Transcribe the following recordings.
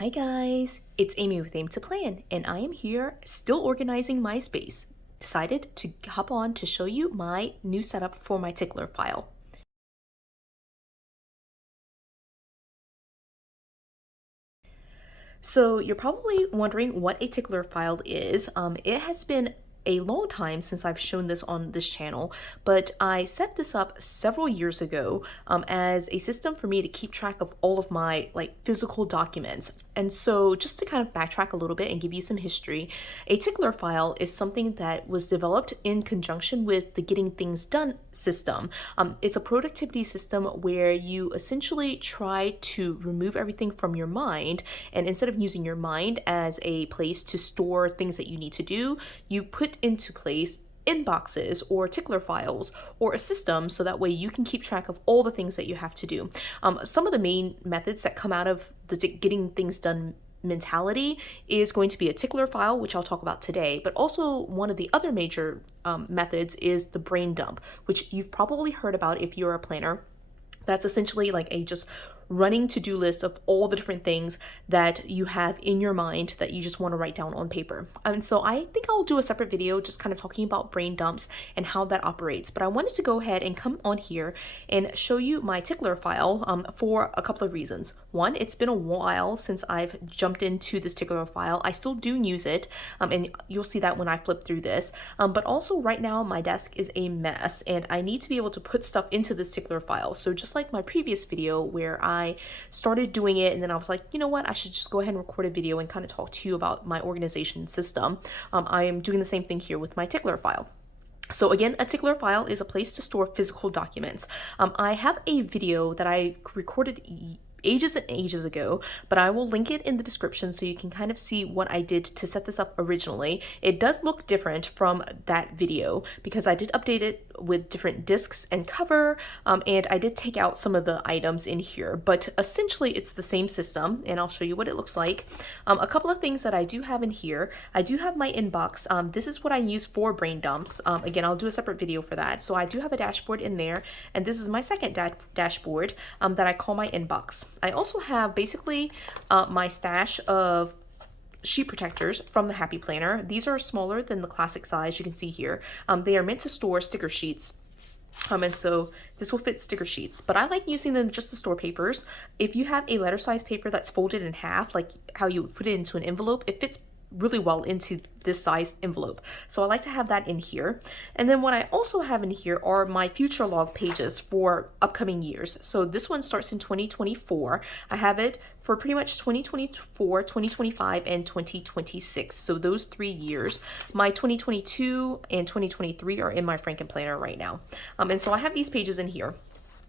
Hi guys, it's Amy with Aim to Plan, and I am here still organizing my space. Decided to hop on to show you my new setup for my Tickler file. So you're probably wondering what a Tickler file is. It has been a long time since I've shown this on this channel, but I set this up several years ago as a system for me to keep track of all of my physical documents. And so just to kind of backtrack a little bit and give you some history, a Tickler file is something that was developed in conjunction with the Getting Things Done system. It's a productivity system where you essentially try to remove everything from your mind, and instead of using your mind as a place to store things that you need to do, you put into place inboxes or Tickler files or a system so that way you can keep track of all the things that you have to do. Some of the main methods that come out of the Getting Things Done mentality is going to be a Tickler file, which I'll talk about today, but also one of the other major methods is the brain dump, which you've probably heard about if you're a planner. That's essentially like a just running to-do list of all the different things that you have in your mind that you just want to write down on paper. And so I think I'll do a separate video just kind of talking about brain dumps and how that operates. But I wanted to go ahead and come on here and show you my Tickler file for a couple of reasons. One, it's been a while since I've jumped into this Tickler file. I still do use it, and you'll see that when I flip through this. But also right now my desk is a mess and I need to be able to put stuff into this Tickler file. So just like my previous video where I started doing it and then I was like, you know what, I should just go ahead and record a video and kind of talk to you about my organization system. I am doing the same thing here with my Tickler file. So again, a Tickler file is a place to store physical documents. I have a video that I recorded ages and ages ago, but I will link it in the description so you can kind of see what I did to set this up originally. It does look different from that video because I did update it with different discs and cover, and I did take out some of the items in here, but essentially it's the same system, and I'll show you what it looks like. A couple of things that I do have in here, I do have my inbox. This is what I use for brain dumps. Again, I'll do a separate video for that. So I do have a dashboard in there, and this is my second dashboard that I call my inbox. I also have basically my stash of sheet protectors from the Happy Planner. These are smaller than the classic size you can see here. They are meant to store sticker sheets. And so this will fit sticker sheets, but I like using them just to store papers. If you have a letter size paper that's folded in half, like how you would put it into an envelope, it fits really well into this size envelope. So I like to have that in here. And then what I also have in here are my future log pages for upcoming years. So this one starts in 2024. I have it for pretty much 2024, 2025, and 2026. So those 3 years. My 2022 and 2023 are in my Franken Planner right now. And so I have these pages in here.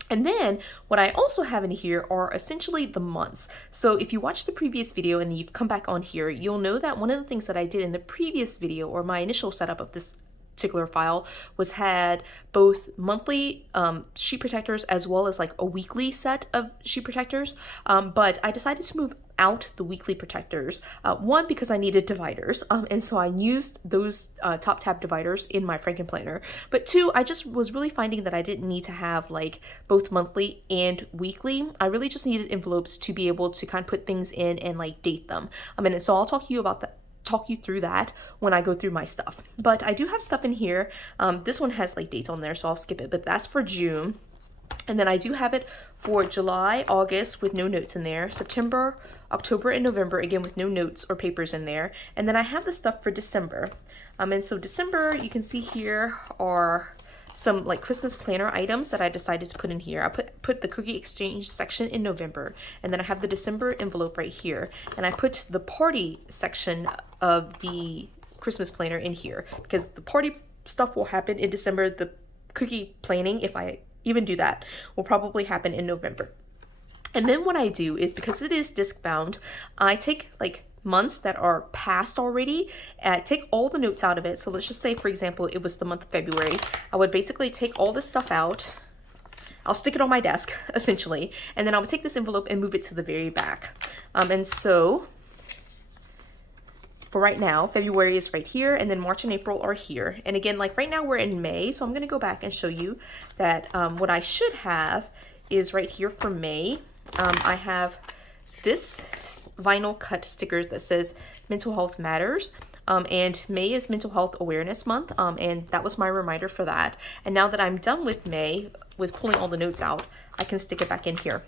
And then what I also have in here are essentially the months. So if you watched the previous video and you've come back on here, you'll know that one of the things that I did in the previous video, or my initial setup of this Tickler file, was had both monthly sheet protectors as well as like a weekly set of sheet protectors. But I decided to move out the weekly protectors. One, because I needed dividers, and so I used those top tab dividers in my Franken Planner. But two, I just was really finding that I didn't need to have like both monthly and weekly. I really just needed envelopes to be able to kind of put things in and like date them. And so I'll talk you through that when I go through my stuff. But I do have stuff in here. This one has like dates on there, so I'll skip it, but that's for June. And then I do have it for July, August with no notes in there, September, October, and November, again with no notes or papers in there. And then I have the stuff for December. And so December, you can see here are some like Christmas planner items that I decided to put in here. I put the cookie exchange section in November, and then I have the December envelope right here, and I put the party section of the Christmas planner in here because the party stuff will happen in December. The cookie planning, if I even do that, will probably happen in November. And then what I do is, because it is disc bound, I take like months that are past already, take all the notes out of it. So let's just say, for example, it was the month of February. I would basically take all this stuff out. I'll stick it on my desk, essentially, and then I would take this envelope and move it to the very back. And so for right now, February is right here, and then March and April are here. And again, like right now we're in May, so I'm gonna go back and show you that what I should have is right here for May. I have this vinyl cut stickers that says Mental Health Matters. And May is Mental Health Awareness Month, and that was my reminder for that. And now that I'm done with May, with pulling all the notes out, I can stick it back in here.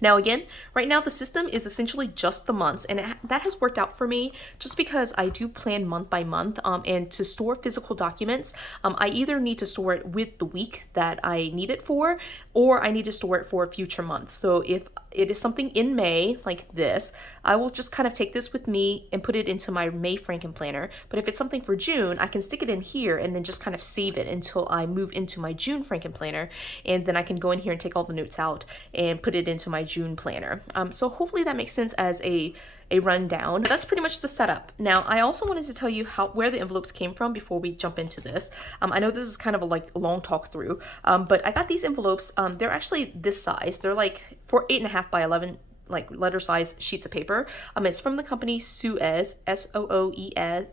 Now again, right now the system is essentially just the months, and that has worked out for me just because I do plan month by month, and to store physical documents, I either need to store it with the week that I need it for, or I need to store it for a future month. So if it is something in May, like this, I will just kind of take this with me and put it into my May Franken planner. But if it's something for June, I can stick it in here and then just kind of save it until I move into my June Franken planner. And then I can go in here and take all the notes out and put it into my June planner. So hopefully that makes sense as a rundown. That's pretty much the setup. Now, I also wanted to tell you where the envelopes came from before we jump into this. I know this is kind of a long talk through, but I got these envelopes. They're actually this size. They're like 8.5 by 11 like letter size sheets of paper. It's from the company Suez, S-O-O-E-S,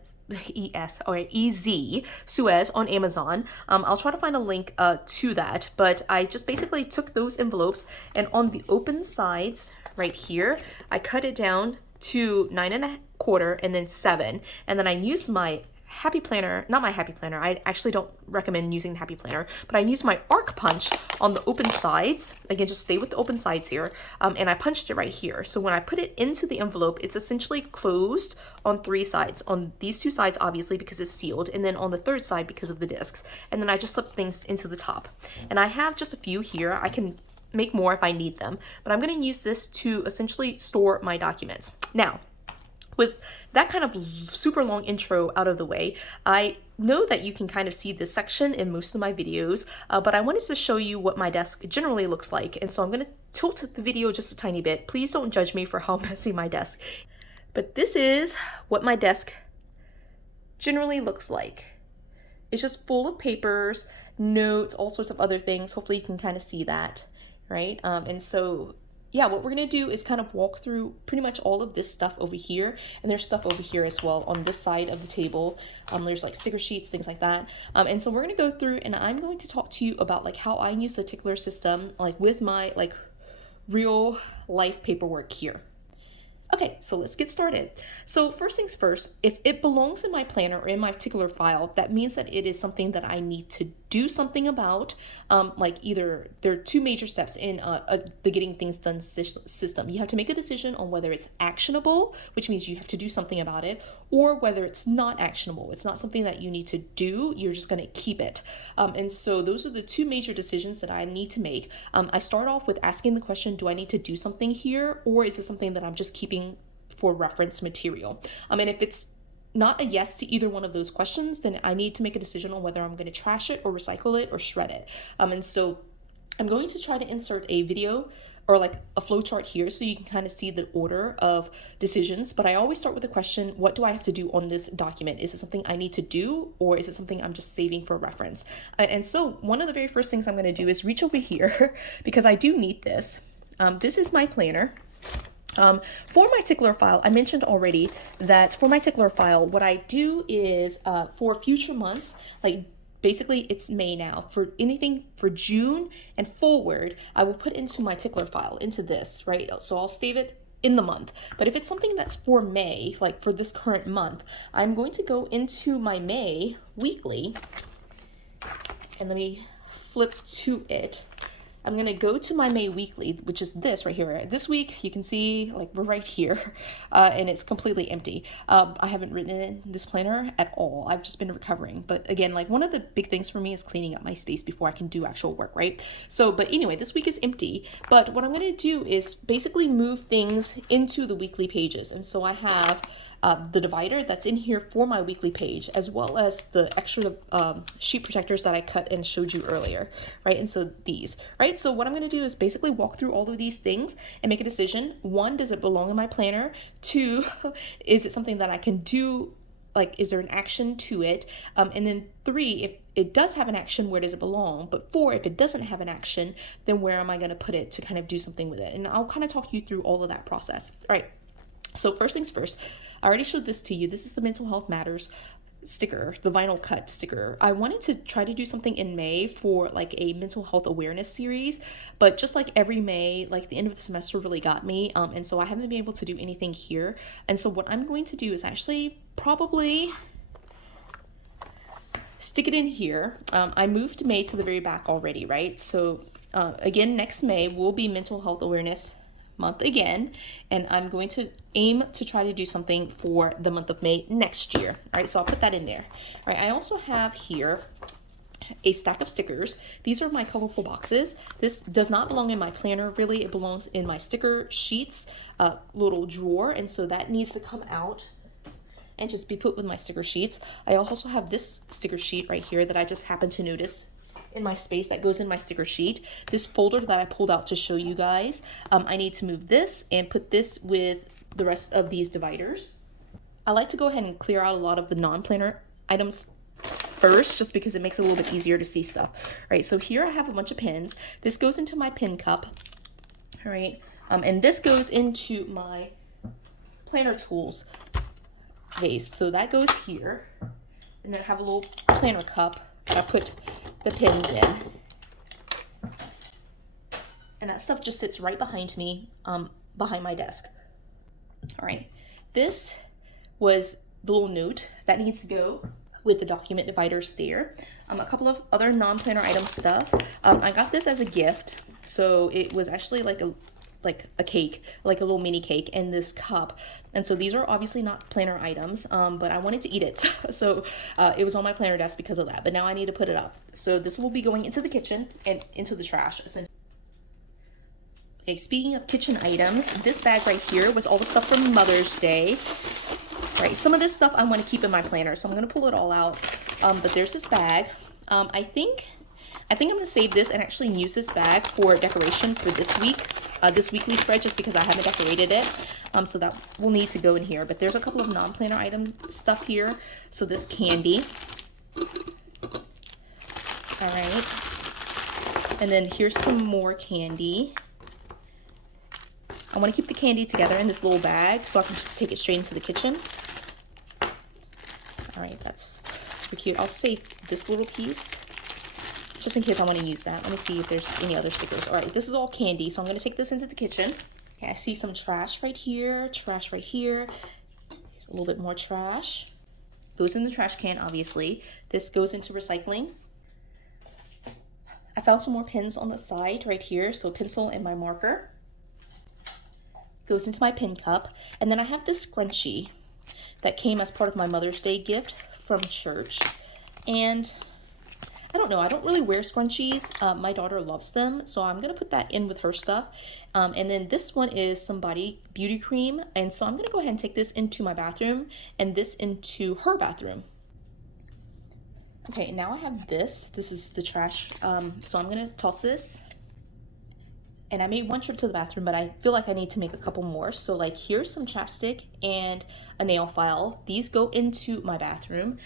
or E-Z, Suez on Amazon. I'll try to find a link to that, but I just basically took those envelopes, and on the open sides right here, I cut it down to 9.25 and then 7, and then I used my Happy Planner, not my Happy Planner, I actually don't recommend using the Happy Planner, but I used my arc punch on the open sides. Again, just stay with the open sides here, and I punched it right here. So when I put it into the envelope, it's essentially closed on 3 sides. On these 2 sides, obviously, because it's sealed, and then on the 3rd side because of the discs. And then I just slip things into the top. And I have just a few here. I can make more if I need them, but I'm going to use this to essentially store my documents. Now, with that kind of super long intro out of the way, I know that you can kind of see this section in most of my videos, but I wanted to show you what my desk generally looks like. And so I'm going to tilt the video just a tiny bit. Please don't judge me for how messy my desk. But this is what my desk generally looks like. It's just full of papers, notes, all sorts of other things. Hopefully you can kind of see that, right? And so yeah, what we're going to do is kind of walk through pretty much all of this stuff over here, and there's stuff over here as well on this side of the table. There's like sticker sheets, things like that. And so we're going to go through, and I'm going to talk to you about like how I use the Tickler system, like with my like real life paperwork here. Okay, so let's get started. So first things first, if it belongs in my planner or in my Tickler file, that means that it is something that I need to do something about. Like either there are 2 major steps in the getting things done system. You have to make a decision on whether it's actionable, which means you have to do something about it, or whether it's not actionable. It's not something that you need to do, you're just going to keep it. And so those are the 2 major decisions that I need to make. I start off with asking the question, do I need to do something here, or is it something that I'm just keeping for reference material? And if it's not a yes to either one of those questions, then I need to make a decision on whether I'm going to trash it or recycle it or shred it. And so I'm going to try to insert a video or like a flow chart here so you can kind of see the order of decisions. But I always start with the question, what do I have to do on this document? Is it something I need to do, or is it something I'm just saving for reference? And so one of the very first things I'm going to do is reach over here because I do need this. This is my planner. For my Tickler file, I mentioned already that for my Tickler file, what I do is for future months, like basically it's May now, for anything for June and forward, I will put into my Tickler file, into this, right? So I'll save it in the month. But if it's something that's for May, like for this current month, I'm going to go into my May weekly, and let me flip to it. I'm going to go to my May weekly, which is this right here. This week, you can see like we're right here, and it's completely empty. I haven't written in this planner at all. I've just been recovering. But again, like one of the big things for me is cleaning up my space before I can do actual work, right? So, but anyway, this week is empty. But what I'm going to do is basically move things into the weekly pages. And so I have the divider that's in here for my weekly page, as well as the extra sheet protectors that I cut and showed you earlier, right? And so these, right? So what I'm going to do is basically walk through all of these things and make a decision. 1, does it belong in my planner? 2, is it something that I can do? Like, is there an action to it? And then 3, if it does have an action, where does it belong? But 4, if it doesn't have an action, then where am I going to put it to kind of do something with it? And I'll kind of talk you through all of that process. All right. So first things first, I already showed this to you. This is the Mental Health Matters sticker, the vinyl cut sticker. I wanted to try to do something in May for like a mental health awareness series, but just like every May, like the end of the semester really got me, and so I haven't been able to do anything here. And so what I'm going to do is actually probably stick it in here. I moved May to the very back already, right? So again, next May will be mental health awareness month again, and I'm going to aim to try to do something for the month of May next year. All right, so I'll put that in there. All right, I also have here a stack of stickers. These are my colorful boxes. This does not belong in my planner, really. It belongs in my sticker sheets little drawer, and so that needs to come out and just be put with my sticker sheets. I also have this sticker sheet right here that I just happened to notice in my space that goes in my sticker sheet. This folder that I pulled out to show you guys, I need to move this and put this with the rest of these dividers. I like to go ahead and clear out a lot of the non-planner items first, just because it makes it a little bit easier to see stuff. All right, so here I have a bunch of pens. This goes into my pen cup, all right, and this goes into my planner tools vase. So that goes here, and then I have a little planner cup that I put the pins in, and that stuff just sits right behind me, behind my desk. All right, this was the little note that needs to go with the document dividers there. A couple of other non-planner item stuff. I got this as a gift, so it was actually like a cake, like a little mini cake in this cup. And so these are obviously not planner items, but I wanted to eat it. So it was on my planner desk because of that, but now I need to put it up. So this will be going into the kitchen and into the trash. Okay, speaking of kitchen items, this bag right here was all the stuff from Mother's Day. Right, some of this stuff I want to keep in my planner, so I'm going to pull it all out. But there's this bag. I think I'm going to save this and actually use this bag for decoration for this week, this weekly spread, just because I haven't decorated it. So that will need to go in here. But there's a couple of non-planner item stuff here. So this candy. All right. And then here's some more candy. I want to keep the candy together in this little bag so I can just take it straight into the kitchen. All right, that's super cute. I'll save this little piece just in case I want to use that. Let me see if there's any other stickers. All right, this is all candy, so I'm going to take this into the kitchen. Okay, I see some trash right here, trash right here. Here's a little bit more trash. Goes in the trash can, obviously. This goes into recycling. I found some more pens on the side right here, so a pencil and my marker. Goes into my pen cup. And then I have this scrunchie that came as part of my Mother's Day gift from church. And I don't know, I don't really wear scrunchies. My daughter loves them, so I'm gonna put that in with her stuff. And then this one is some body beauty cream. And so I'm gonna go ahead and take this into my bathroom and this into her bathroom. Okay, now I have this. This is the trash. So I'm gonna toss this. And I made one trip to the bathroom, but I feel like I need to make a couple more. So like here's some chapstick and a nail file. These go into my bathroom.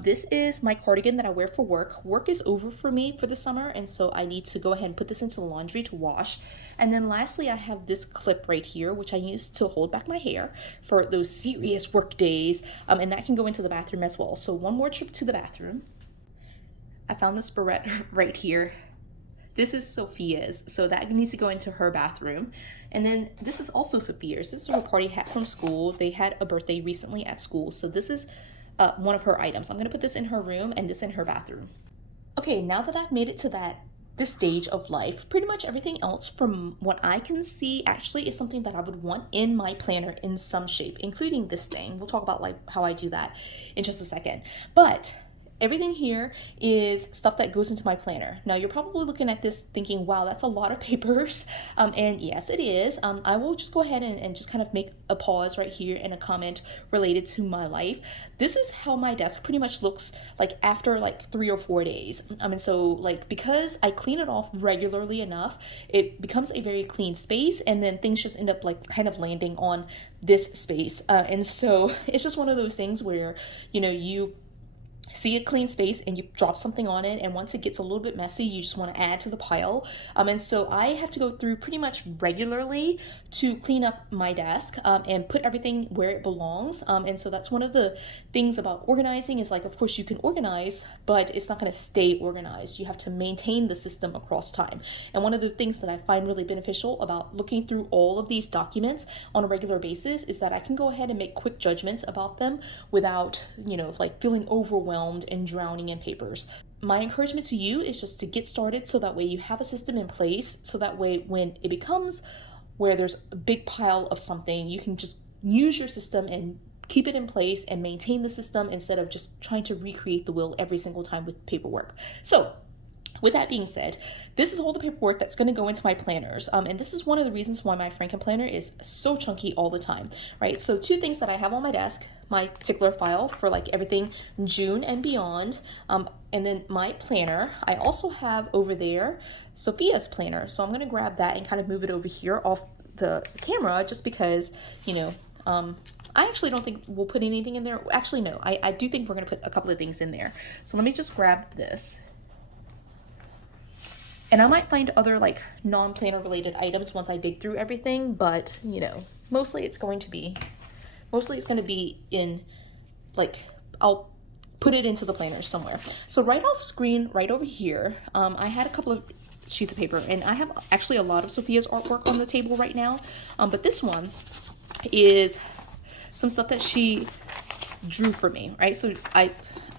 This is my cardigan that I wear for work. Work is over for me for the summer, and so I need to go ahead and put this into the laundry to wash. And then lastly, I have this clip right here, which I use to hold back my hair for those serious work days. And that can go into the bathroom as well. So one more trip to the bathroom. I found this barrette right here. This is Sophia's, so that needs to go into her bathroom. And then this is also Sophia's. This is her party hat from school. They had a birthday recently at school, so this is one of her items. I'm gonna put this in her room and this in her bathroom. Okay, now that I've made it to this stage of life, pretty much everything else from what I can see actually is something that I would want in my planner in some shape, including this thing. We'll talk about like how I do that in just a second. But everything here is stuff that goes into my planner. Now you're probably looking at this thinking, wow, that's a lot of papers. And yes, it is. I will just go ahead and just kind of make a pause right here and a comment related to my life. This is how my desk pretty much looks like after like 3 or 4 days. And so like, because I clean it off regularly enough, it becomes a very clean space, and then things just end up like kind of landing on this space. And so it's just one of those things where, you know, you see a clean space and you drop something on it, and once it gets a little bit messy, you just want to add to the pile. And so I have to go through pretty much regularly to clean up my desk, and put everything where it belongs. And so that's one of the things about organizing is, like, of course you can organize, but it's not going to stay organized. You have to maintain the system across time. And one of the things that I find really beneficial about looking through all of these documents on a regular basis is that I can go ahead and make quick judgments about them without, like, feeling overwhelmed and drowning in papers. My encouragement to you is just to get started, so that way you have a system in place, so that way when it becomes where there's a big pile of something, you can just use your system and keep it in place and maintain the system, instead of just trying to recreate the wheel every single time with paperwork. So with that being said, this is all the paperwork that's going to go into my planners. And this is one of the reasons why my Franken planner is so chunky all the time, right? So two things that I have on my desk: my Tickler file for like everything June and beyond. And then my planner. I also have over there Sophia's planner. So I'm going to grab that and kind of move it over here off the camera, just because, I actually don't think we'll put anything in there. Actually, no, I do think we're going to put a couple of things in there. So let me just grab this. And I might find other like non-planner related items once I dig through everything, but mostly it's going to be in, like, I'll put it into the planner somewhere. So right off screen, right over here, I had a couple of sheets of paper, and I have actually a lot of Sophia's artwork on the table right now. But this one is some stuff that she drew for me, right? So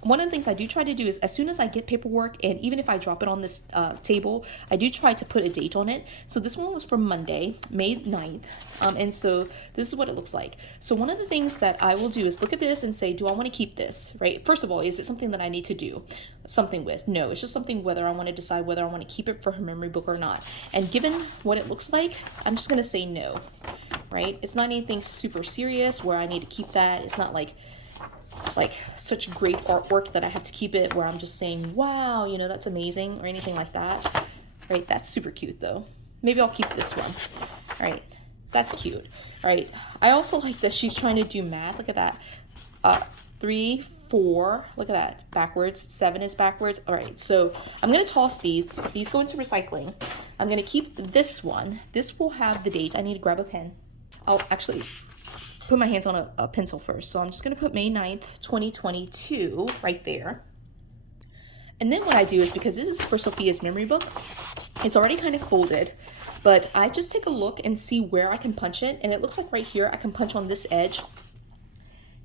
one of the things I do try to do is, as soon as I get paperwork, and even if I drop it on this table, I do try to put a date on it. So this one was from Monday, May 9th. And so this is what it looks like. So one of the things that I will do is look at this and say, do I want to keep this, right? First of all, is it something that I need to do something with? No, it's just something whether I want to decide whether I want to keep it for her memory book or not. And given what it looks like, I'm just going to say no, right? It's not anything super serious where I need to keep that. It's not like such great artwork that I have to keep it, where I'm just saying, wow, that's amazing, or anything like that, right? That's super cute though. Maybe I'll keep this one. All right, that's cute. All right, I also like that she's trying to do math. Look at that. 3, 4, look at that, backwards. 7 is backwards. All right, so I'm gonna toss these go into recycling. I'm gonna keep this one. This will have the date. I need to grab a pen. I'll actually put my hands on a pencil first. So I'm just going to put May 9th, 2022 right there. And then what I do is, because this is for Sophia's memory book, it's already kind of folded, but I just take a look and see where I can punch it. And it looks like right here, I can punch on this edge.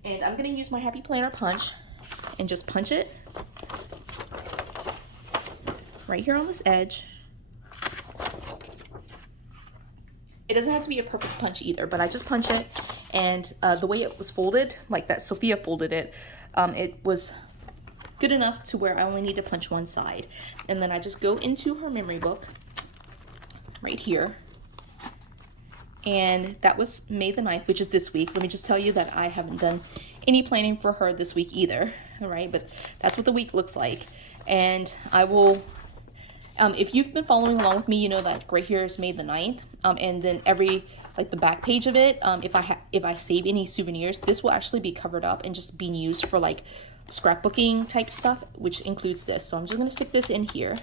And I'm going to use my Happy Planner punch and just punch it right here on this edge. It doesn't have to be a perfect punch either, but I just punch it. And the way it was folded, like that Sophia folded it, it was good enough to where I only need to punch one side. And then I just go into her memory book right here. And that was May the 9th, which is this week. Let me just tell you that I haven't done any planning for her this week either, all right? But that's what the week looks like. And I will, if you've been following along with me, you know that right here is May the 9th. And then like the back page of it, if I save any souvenirs, this will actually be covered up and just being used for like scrapbooking type stuff, which includes this. So I'm just gonna stick this in here,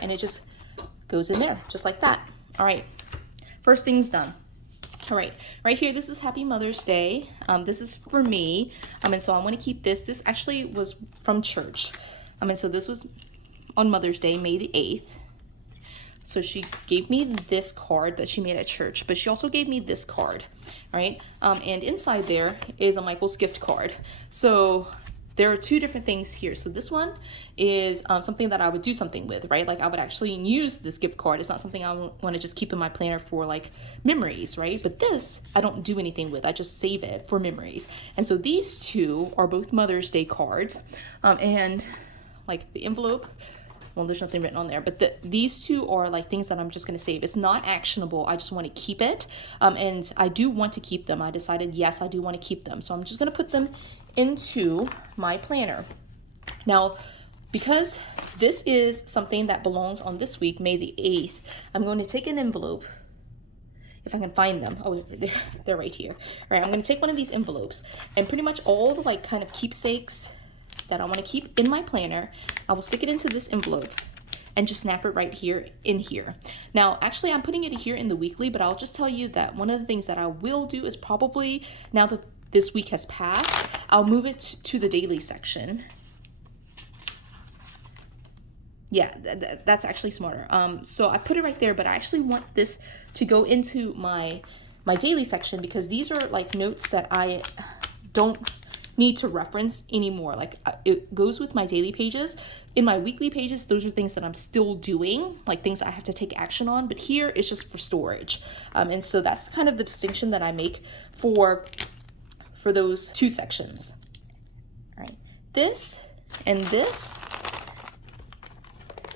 and it just goes in there just like that. All right, first thing's done. All right, right here, this is Happy Mother's Day. This is for me, and so I want to keep this. This actually was from church, and so this was on Mother's Day, May the 8th. So she gave me this card that she made at church, but she also gave me this card, right? And inside there is a Michael's gift card. So there are two different things here. So this one is something that I would do something with, right? Like I would actually use this gift card. It's not something I want to just keep in my planner for like memories, right? But this, I don't do anything with. I just save it for memories. And so these two are both Mother's Day cards. And like the envelope, well, there's nothing written on there, but these two are like things that I'm just going to save. It's not actionable. I just want to keep it. And I do want to keep them. I decided, yes, I do want to keep them. So I'm just going to put them into my planner. Now, because this is something that belongs on this week, May the 8th, I'm going to take an envelope if I can find them. Oh, they're right here. All right, I'm gonna take one of these envelopes, and pretty much all the like kind of keepsakes that I want to keep in my planner, I will stick it into this envelope and just snap it right here in here. Now, actually, I'm putting it here in the weekly, but I'll just tell you that one of the things that I will do is probably, now that this week has passed, I'll move it to the daily section. Yeah, that's actually smarter. So I put it right there, but I actually want this to go into my daily section, because these are like notes that I don't need to reference anymore. Like it goes with my daily pages. In my weekly pages, those are things that I'm still doing, like things I have to take action on, but here it's just for storage. And so that's kind of the distinction that I make for those two sections. All right, this and this,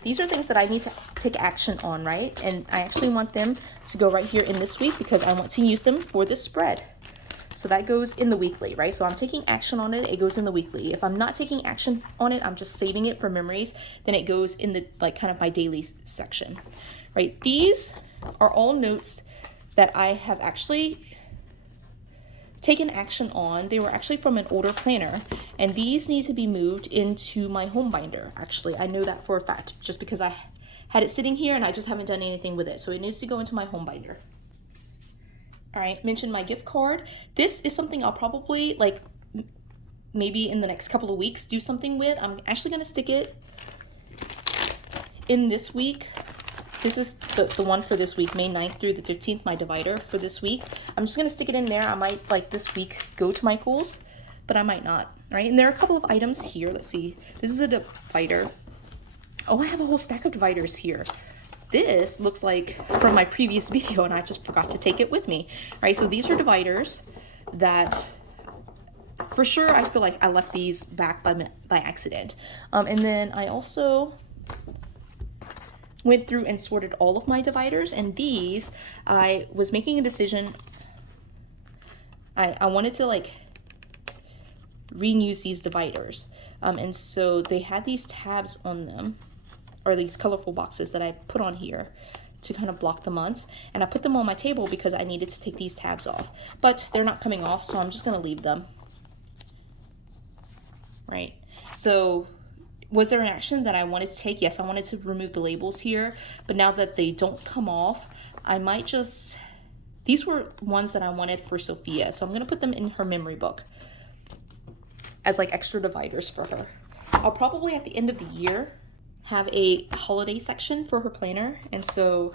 these are things that I need to take action on, right? And I actually want them to go right here in this week because I want to use them for this spread. So that goes in the weekly, right? So I'm taking action on it, it goes in the weekly. If I'm not taking action on it, I'm just saving it for memories, then it goes in the like kind of my daily section, right? These are all notes that I have actually taken action on. They were actually from an older planner, and these need to be moved into my home binder. Actually, I know that for a fact, just because I had it sitting here and I just haven't done anything with it. So it needs to go into my home binder. All right, mentioned my gift card. This is something I'll probably like maybe in the next couple of weeks do something with. I'm actually gonna stick it in this week. This is the one for this week, May 9th through the 15th, my divider for this week. I'm just gonna stick it in there. I might like this week go to Michael's, but I might not, right? And there are a couple of items here. Let's see, this is a divider. Oh, I have a whole stack of dividers here. This looks like from my previous video and I just forgot to take it with me, right? So these are dividers that for sure I feel like I left these back by accident. And then I also went through and sorted all of my dividers, and these, I was making a decision. I wanted to like reuse these dividers. And so they had these tabs on them, or these colorful boxes that I put on here to kind of block the months. And I put them on my table because I needed to take these tabs off, but they're not coming off, so I'm just gonna leave them. Right, so was there an action that I wanted to take? Yes, I wanted to remove the labels here, but now that they don't come off, I might just, these were ones that I wanted for Sophia, so I'm gonna put them in her memory book as like extra dividers for her. I'll probably at the end of the year have a holiday section for her planner, and so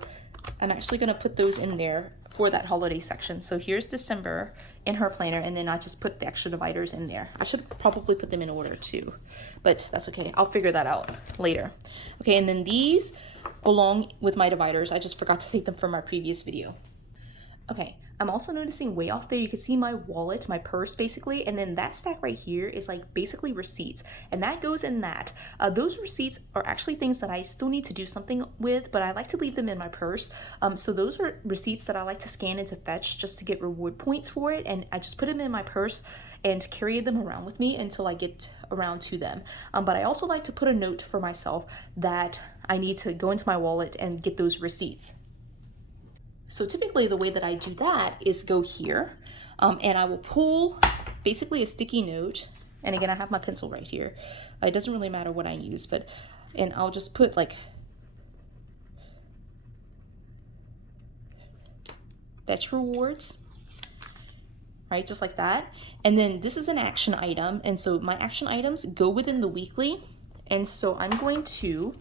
I'm actually gonna put those in there for that holiday section. So here's December in her planner, and then I just put the extra dividers in there. I should probably put them in order too, but that's okay. I'll figure that out later. Okay, and then these belong with my dividers. I just forgot to take them from my previous video. Okay, I'm also noticing way off there, you can see my wallet, my purse basically, and then that stack right here is like basically receipts, and that goes in that. Those receipts are actually things that I still need to do something with, but I like to leave them in my purse. So those are receipts that I like to scan into Fetch just to get reward points for it, and I just put them in my purse and carry them around with me until I get around to them. But I also like to put a note for myself that I need to go into my wallet and get those receipts. So typically the way that I do that is go here, and I will pull basically a sticky note. And again, I have my pencil right here. It doesn't really matter what I use, and I'll just put like fetch rewards, right? Just like that. And then this is an action item. And so my action items go within the weekly. And so I'm going to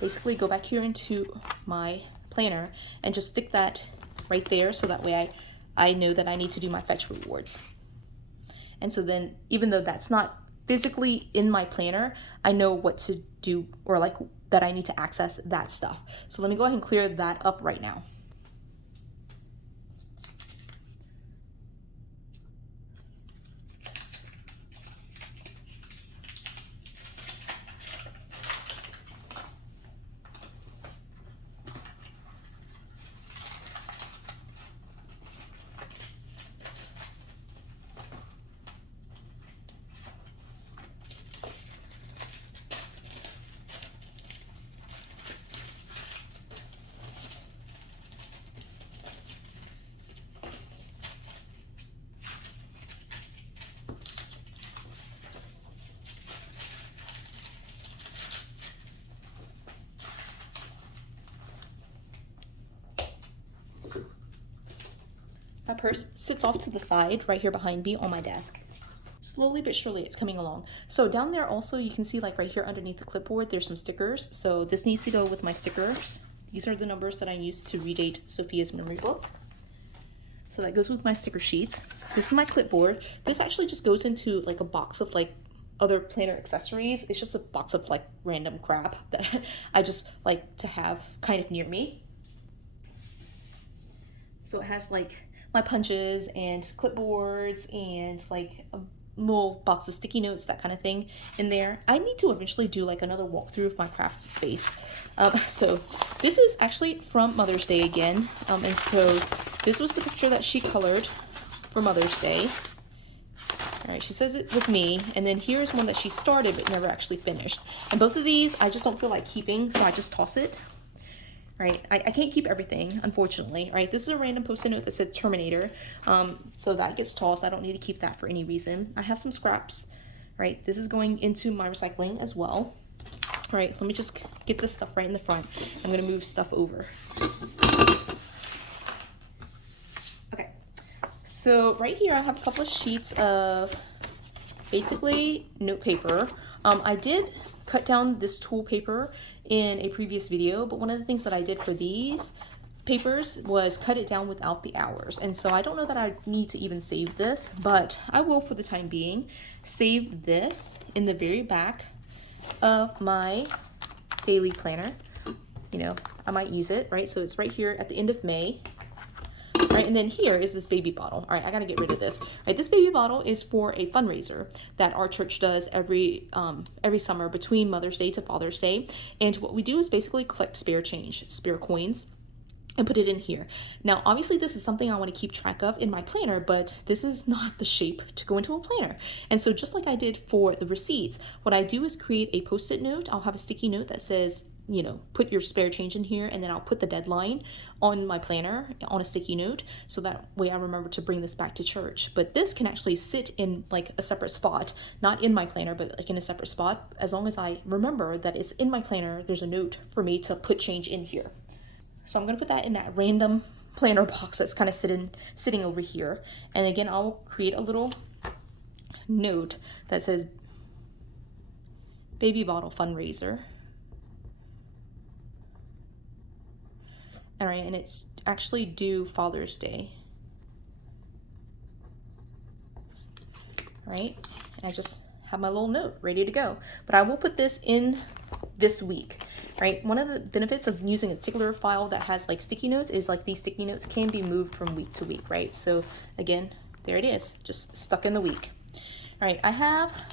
basically go back here into my planner and just stick that right there, so that way I know that I need to do my fetch rewards. And so then even though that's not physically in my planner, I know what to do, or like that I need to access that stuff. So let me go ahead and clear that up right now. purse sits off to the side right here behind me on my desk. Slowly but surely it's coming along. So down there also you can see like right here underneath the clipboard there's some stickers. So this needs to go with my stickers. These are the numbers that I used to redate Sophia's memory book. So that goes with my sticker sheets. This is my clipboard. This actually just goes into like a box of like other planner accessories. It's just a box of like random crap that I just like to have kind of near me. So it has like my punches and clipboards and like a little box of sticky notes, that kind of thing in there. I need to eventually do like another walkthrough of my craft space. So this is actually from Mother's Day again. And so this was the picture that she colored for Mother's Day. All right, she says it was me. And then here's one that she started but never actually finished. And both of these I just don't feel like keeping, so I just toss it. Right, I can't keep everything, unfortunately. Right, this is a random post-it note that said Terminator, so that gets tossed. I don't need to keep that for any reason. I have some scraps. Right, this is going into my recycling as well. All right, let me just get this stuff right in the front. I'm gonna move stuff over. Okay, so right here I have a couple of sheets of basically note paper. I did cut down this tool paper in a previous video, but one of the things that I did for these papers was cut it down without the hours. And so I don't know that I need to even save this, but I will for the time being save this in the very back of my daily planner. You know, I might use it, right? So it's right here at the end of May. Right, and then here is this baby bottle. All right, I gotta get rid of this. All right, this baby bottle is for a fundraiser that our church does every summer between Mother's Day to Father's Day. And what we do is basically collect spare change, spare coins, and put it in here. Now, obviously this is something I want to keep track of in my planner, but this is not the shape to go into a planner. And so just like I did for the receipts, what I do is create a post-it note. I'll have a sticky note that says, you know, put your spare change in here, and then I'll put the deadline on my planner on a sticky note, so that way I remember to bring this back to church. But this can actually sit in like a separate spot, not in my planner, but like in a separate spot. As long as I remember that it's in my planner, there's a note for me to put change in here. So I'm gonna put that in that random planner box that's kind of sitting over here. And again, I'll create a little note that says baby bottle fundraiser. All right, and it's actually due Father's Day. All right, and I just have my little note ready to go. But I will put this in this week, right? One of the benefits of using a Tickler file that has like sticky notes is like these sticky notes can be moved from week to week, right? So again, there it is, just stuck in the week. All right, I have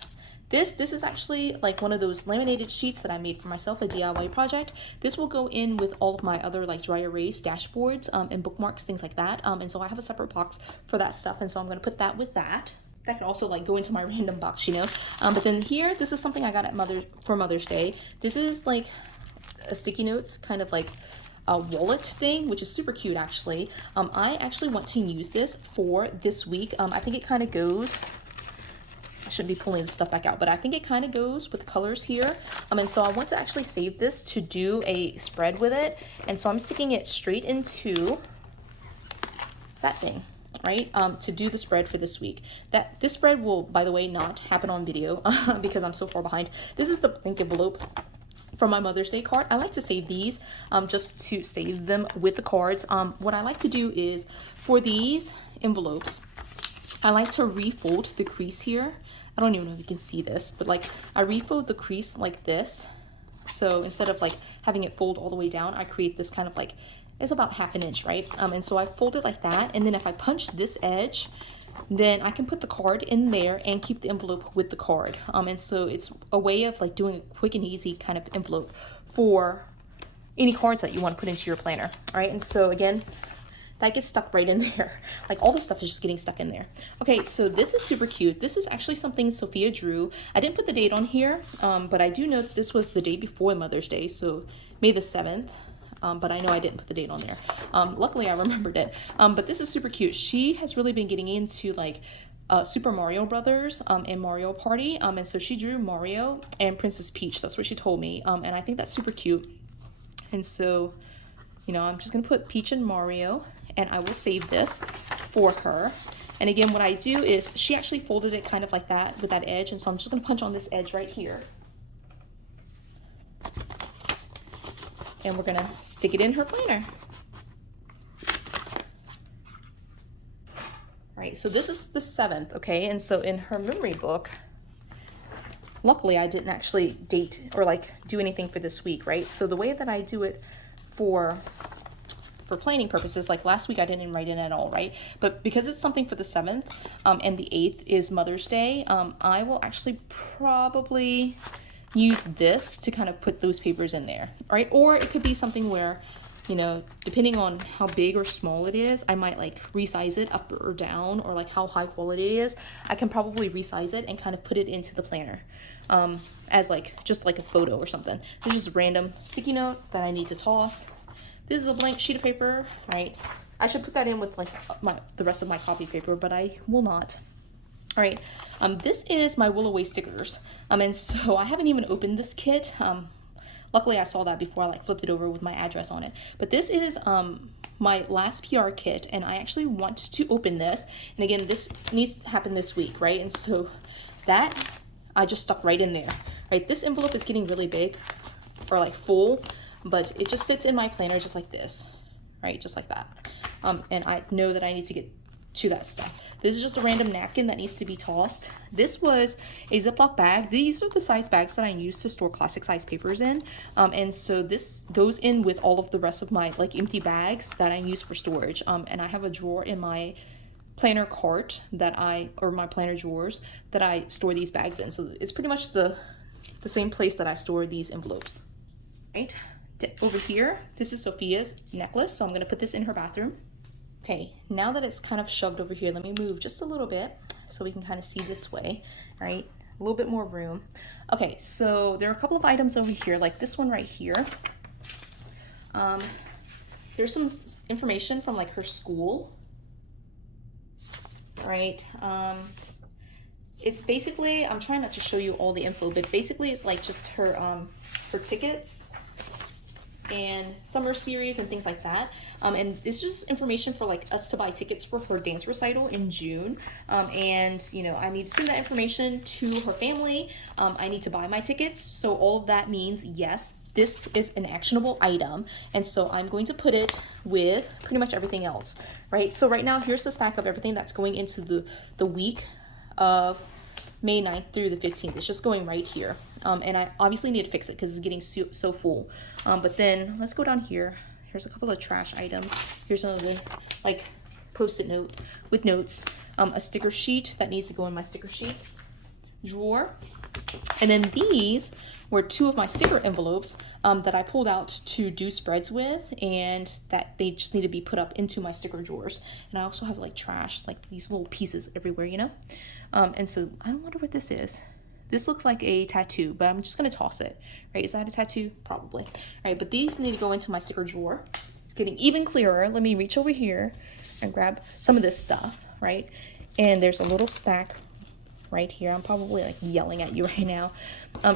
this is actually like one of those laminated sheets that I made for myself, a DIY project. This will go in with all of my other like dry erase dashboards and bookmarks, things like that. And so I have a separate box for that stuff. And so I'm gonna put that with that. That could also like go into my random box, you know. But then here, this is something I got at for Mother's Day. This is like a sticky notes kind of like a wallet thing, which is super cute actually. I actually want to use this for this week. I think it kind of goes, I shouldn't be pulling this stuff back out, but I think it kind of goes with the colors here. And so I want to actually save this to do a spread with it. And so I'm sticking it straight into that thing, right? To do the spread for this week. This spread will, by the way, not happen on video because I'm so far behind. This is the blank envelope from my Mother's Day card. I like to save these just to save them with the cards. What I like to do is for these envelopes, I like to refold the crease here. I don't even know if you can see this, but like I refold the crease like this. So instead of like having it fold all the way down, I create this kind of like, it's about 1/2 inch, right? And so I fold it like that. And then if I punch this edge, then I can put the card in there and keep the envelope with the card. And so it's a way of like doing a quick and easy kind of envelope for any cards that you want to put into your planner. All right, and so again, that gets stuck right in there. Like all this stuff is just getting stuck in there. Okay, so this is super cute. This is actually something Sophia drew. I didn't put the date on here, but I do know that this was the day before Mother's Day, so May the 7th. But I know I didn't put the date on there. Luckily, I remembered it. But this is super cute. She has really been getting into like Super Mario Brothers and Mario Party. And so she drew Mario and Princess Peach. That's what she told me. And I think that's super cute. And so, you know, I'm just going to put Peach and Mario. and I will save this for her. And again, what I do is she actually folded it kind of like that with that edge, and so I'm just gonna punch on this edge right here. And we're gonna stick it in her planner. All right, so this is the 7th, okay? And so in her memory book, luckily I didn't actually date or like do anything for this week, right? So the way that I do it for planning purposes, like last week I didn't write in at all, right? But because it's something for the 7th and the 8th is Mother's Day, I will actually probably use this to kind of put those papers in there, right? Or it could be something where, you know, depending on how big or small it is, I might like resize it up or down, or like how high quality it is. I can probably resize it and kind of put it into the planner as like just like a photo or something. This is just a random sticky note that I need to toss. This is a blank sheet of paper, right? I should put that in with like the rest of my copy paper, but I will not. All right, this is my Will Away stickers. And so I haven't even opened this kit. Luckily I saw that before I like flipped it over with my address on it. But this is my last PR kit, and I actually want to open this. And again, this needs to happen this week, right? And so that I just stuck right in there, right? This envelope is getting really big or like full, but it just sits in my planner just like this, right? Just like that. And I know that I need to get to that stuff. This is just a random napkin that needs to be tossed. This was a Ziploc bag. These are the size bags that I use to store classic size papers in. And so this goes in with all of the rest of my like empty bags that I use for storage. And I have a drawer in my planner cart that or my planner drawers that I store these bags in. So it's pretty much the same place that I store these envelopes, right? Over here, this is Sophia's necklace, so I'm gonna put this in her bathroom. Okay, now that it's kind of shoved over here, let me move just a little bit so we can kind of see this way, right? A little bit more room. Okay, so there are a couple of items over here, like this one right here. There's some information from like her school, right? It's basically, I'm trying not to show you all the info, but basically it's like just her tickets and summer series and things like that. And it's just information for like us to buy tickets for her dance recital in June. And you know, I need to send that information to her family. I need to buy my tickets. So all of that means, yes, this is an actionable item. And so I'm going to put it with pretty much everything else, right? So right now, here's the stack of everything that's going into the week of May 9th through the 15th. It's just going right here. And I obviously need to fix it because it's getting so full. But then let's go down here. Here's a couple of trash items. Here's another like post-it note with notes. A sticker sheet that needs to go in my sticker sheet drawer. And then these were 2 of my sticker envelopes that I pulled out to do spreads with, and that they just need to be put up into my sticker drawers. And I also have like trash, like these little pieces everywhere, you know? And so I wonder what this is. This looks like a tattoo, but I'm just gonna toss it, right? Is that a tattoo? Probably. All right, but these need to go into my sticker drawer. It's getting even clearer. Let me reach over here and grab some of this stuff, right? And there's a little stack right here. I'm probably like yelling at you right now.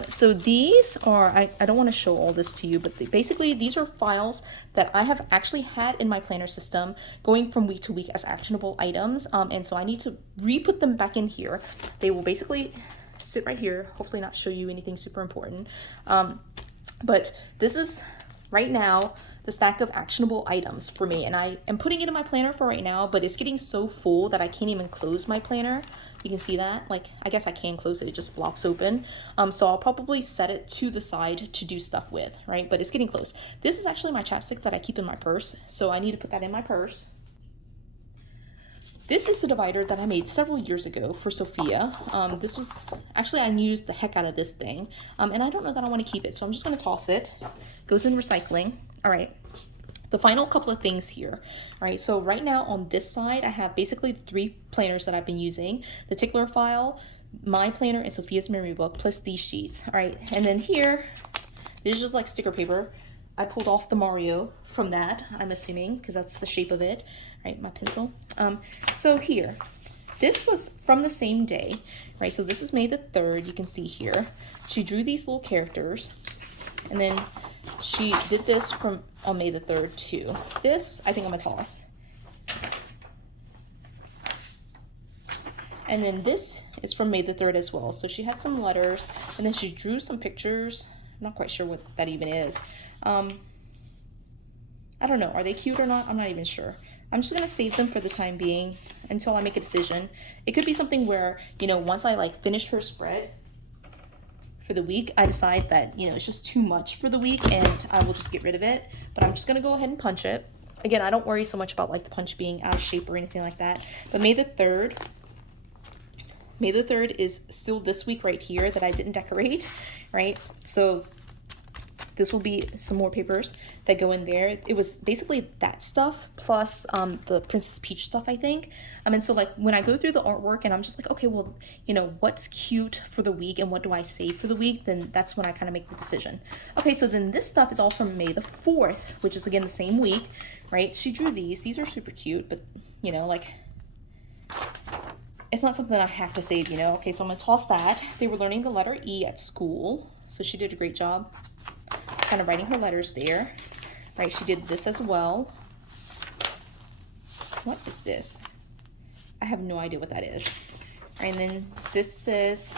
So these are, I don't want to show all this to you, but basically these are files that I have actually had in my planner system going from week to week as actionable items. And so I need to re-put them back in here. They will basically sit right here, hopefully not show you anything super important. But this is right now the stack of actionable items for me, and I am putting it in my planner for right now, but it's getting so full that I can't even close my planner. You can see that, like, I guess I can close it, it just flops open. So I'll probably set it to the side to do stuff with, right? But it's getting close. This is actually my chapstick that I keep in my purse, so I need to put that in my purse. This is the divider that I made several years ago for Sophia. This was, actually I used the heck out of this thing, and I don't know that I want to keep it, so I'm just going to toss it. Goes in recycling. All right, the final couple of things here. All right, so right now on this side, I have basically 3 planners that I've been using. The Tickler file, my planner, and Sophia's memory book, plus these sheets. All right, and then here, this is just like sticker paper. I pulled off the Mario from that, I'm assuming, because that's the shape of it, right? My pencil. So here, this was from the same day, right? So this is May the 3rd, you can see here. She drew these little characters, and then she did this on May the 3rd too. This, I think I'm gonna toss. And then this is from May the 3rd as well. So she had some letters, and then she drew some pictures. I'm not quite sure what that even is. I don't know, are they cute or not? I'm not even sure. I'm just gonna save them for the time being until I make a decision. It could be something where, you know, once I like finish her spread for the week, I decide that, you know, it's just too much for the week and I will just get rid of it. But I'm just gonna go ahead and punch it. Again, I don't worry so much about like the punch being out of shape or anything like that. But May the 3rd is still this week right here that I didn't decorate, right? So this will be some more papers that go in there. It was basically that stuff plus the Princess Peach stuff, I think. And so like when I go through the artwork and I'm just like, okay, well, you know, what's cute for the week and what do I save for the week? Then that's when I kind of make the decision. Okay, so then this stuff is all from May the 4th, which is again the same week, right? She drew these. These are super cute, but you know, like it's not something I have to save, you know? Okay, so I'm gonna toss that. They were learning the letter E at school, so she did a great job kind of writing her letters there, right? She did this as well. What is this? I have no idea what that is. Right, and then this says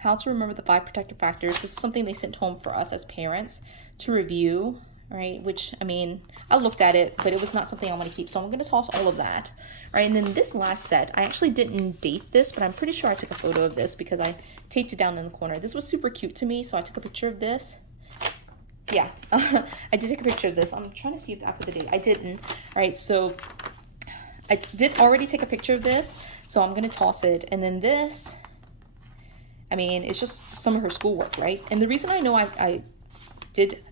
how to remember the 5 protective factors. This is something they sent home for us as parents to review, right? Which, I mean, I looked at it, but it was not something I want to keep. So I'm going to toss all of that, right? And then this last set, I actually didn't date this, but I'm pretty sure I took a photo of this because I taped it down in the corner. This was super cute to me, so I took a picture of this. Yeah, I did take a picture of this. I'm trying to see if I put the date. I didn't. All right, so I did already take a picture of this, so I'm going to toss it. And then this, I mean, it's just some of her schoolwork, right? And the reason I know I did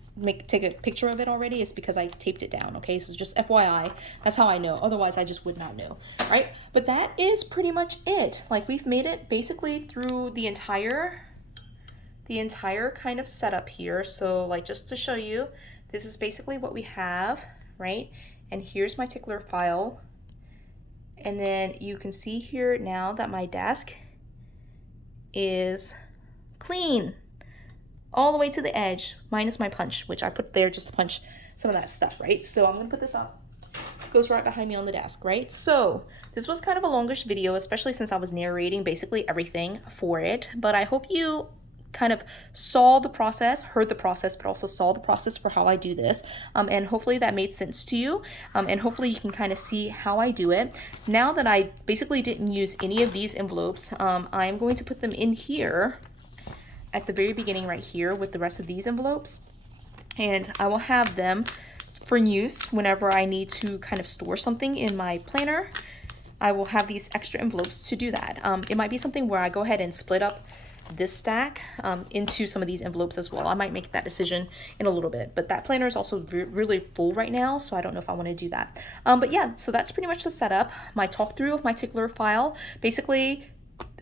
take a picture of it already is because I taped it down, okay? So just FYI, that's how I know. Otherwise, I just would not know, right? But that is pretty much it. Like, we've made it basically through the entire kind of setup here. So like, just to show you, this is basically what we have, right? And here's my Tickler file. And then you can see here now that my desk is clean all the way to the edge, minus my punch, which I put there just to punch some of that stuff, right? So I'm gonna put this up. It goes right behind me on the desk, right? So this was kind of a longish video, especially since I was narrating basically everything for it, but I hope you kind of saw the process, heard the process, but also saw the process for how I do this. And hopefully that made sense to you. And hopefully you can kind of see how I do it. Now that I basically didn't use any of these envelopes, I'm going to put them in here at the very beginning right here with the rest of these envelopes. And I will have them for use whenever I need to kind of store something in my planner. I will have these extra envelopes to do that. It might be something where I go ahead and split up this stack into some of these envelopes as well. I might make that decision in a little bit, but that planner is also really full right now, so I don't know if I want to do that. But yeah, so that's pretty much the setup. My talk through of my Tickler file. Basically,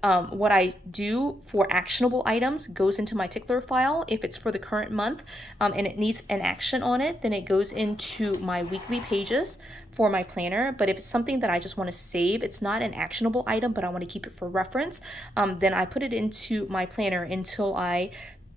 what I do for actionable items goes into my Tickler file. If it's for the current month and it needs an action on it, then it goes into my weekly pages for my planner. But if it's something that I just want to save, it's not an actionable item, but I want to keep it for reference, then I put it into my planner until I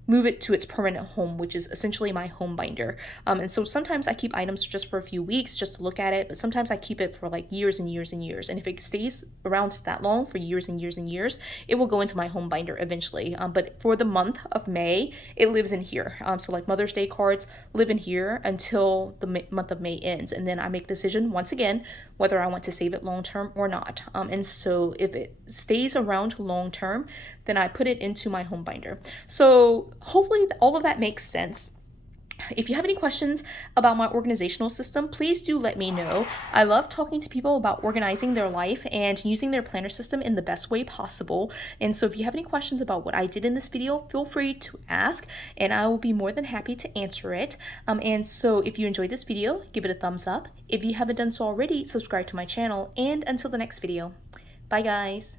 move it to its permanent home, which is essentially my home binder. And so sometimes I keep items just for a few weeks just to look at it, but sometimes I keep it for like years and years and years. And if it stays around that long for years and years and years, it will go into my home binder eventually. But for the month of May, it lives in here. So like Mother's Day cards live in here until the month of May ends. And then I make a decision once again, whether I want to save it long-term or not. And so if it stays around long-term, then I put it into my home binder. So hopefully all of that makes sense. If you have any questions about my organizational system, please do let me know. I love talking to people about organizing their life and using their planner system in the best way possible. And so if you have any questions about what I did in this video, feel free to ask and I will be more than happy to answer it. And so if you enjoyed this video, give it a thumbs up. If you haven't done so already, subscribe to my channel. And until the next video, bye guys.